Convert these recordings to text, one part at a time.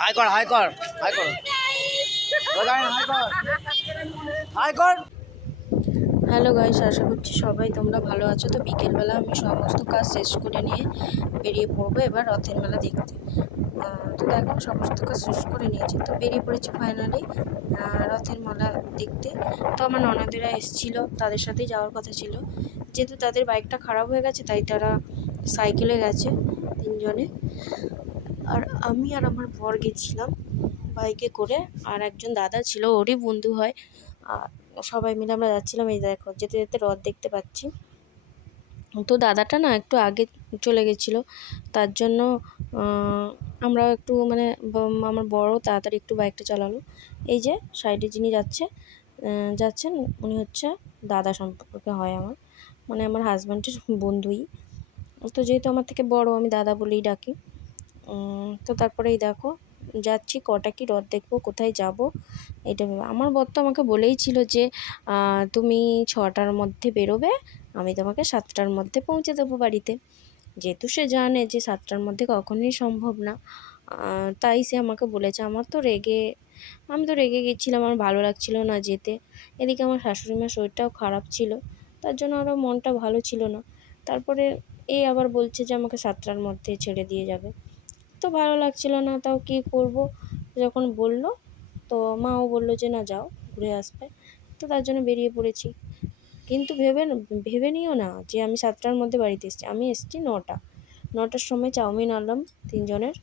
High কর high কর high কর। হাই কর হ্যালো গাইস আশা করছি সবাই তোমরা ভালো আছো। তো বিকেলবেলা আমি সমস্ত কাজ শেষ করে নিয়ে বেরিয়ে পড়ব এবার রথের মেলা দেখতে। তো দেখো সমস্ত কাজ শেষ করে নিয়েছি। তো বেরিয়ে পড়েছি ফাইনালি রথের মেলা দেখতে। তো আমার ননদেরা এসেছিল তাদের সাথেই যাওয়ার কথা ছিল। যেহেতু তাদের বাইকটা খারাপ হয়ে গেছে তাই তারা সাইকেলে গেছে তিনজনে। আর আমি আর আমার বর গেছিলাম বাইকে করে, আর একজন দাদা ছিল, ওরই বন্ধু হয়। আর সবাই মিলে আমরা যাচ্ছিলাম, এই দেখো, যেতে যেতে হ্রদ দেখতে পাচ্ছি। তো দাদাটা না একটু আগে চলে গেছিল, তার জন্য আমরা একটু মানে আমার বড় তাড়াতাড়ি একটু বাইকটা চালালো। এই যে, সাইডে যিনি যাচ্ছে যাচ্ছেন, উনি হচ্ছে দাদা সম্পর্কে হয় আমার। মানে আমার হাজব্যান্ডের বন্ধুই। তো যেহেতু আমার থেকে বড়, আমি দাদা বলেই ডাকি। তো তারপরে এই দেখো, যাচ্ছি কটা কি হ্রদ দেখব, কোথায় যাব, এটা ভেবে। আমার বর তো আমাকে বলেই ছিল যে তুমি ছটার মধ্যে বেরোবে, আমি তোমাকে সাতটার মধ্যে পৌঁছে দেবো বাড়িতে। যেহেতু সে জানে যে সাতটার মধ্যে কখনোই সম্ভব না তাই সে আমাকে বলেছে, আমার তো রেগে, আমি তো রেগে গেছিলাম, আমার ভালো লাগছিল না যেতে। এদিকে আমার শাশুড়ি মার শরীরটাও খারাপ ছিল, তার জন্য আরও মনটা ভালো ছিল না। তারপরে এই আবার বলছে যে আমাকে সাতটার মধ্যে ছেড়ে দিয়ে যাবে। তো ভালো লাগছিল না, তাও কী করব? যখন বলল, তো মাও বলল যে, না, যাও, ঘুরে আসবে। তো তার জন্য বেরিয়ে পড়েছি। কিন্তু ভেবে ভেবে নিও না যে, আমি সাতটার মধ্যে বাড়িতে এসেছি। আমি এসেছি নটা। নটার সময় চাউমিন আনলাম তিনজনের।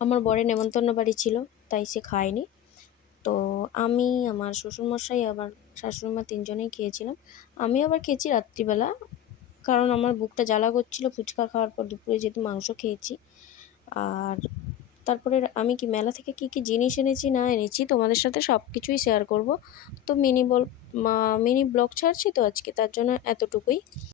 আমার বরের নেমন্তন্ন বাড়ি ছিল, তাই সে খায়নি। তো আমি, আমার শ্বশুরমশাই আবার শাশুড়ি মা তিনজনেই খেয়েছিলাম। আমি আবার খেয়েছি রাত্রিবেলা, কারণ আমার বুকটা জ্বালা করছিল, ফুচকা খাওয়ার পর দুপুরে যেহেতু মাংস খেয়েছি। আর তারপরে আমি কি মেলা থেকে কি কি জিনিস এনেছি, না এনেছি, তোমাদের সাথে সব কিছুই শেয়ার করব। তো মিনি বল মিনি ব্লগ ছাড়ছি তো আজকে, তার জন্য এতটুকুই।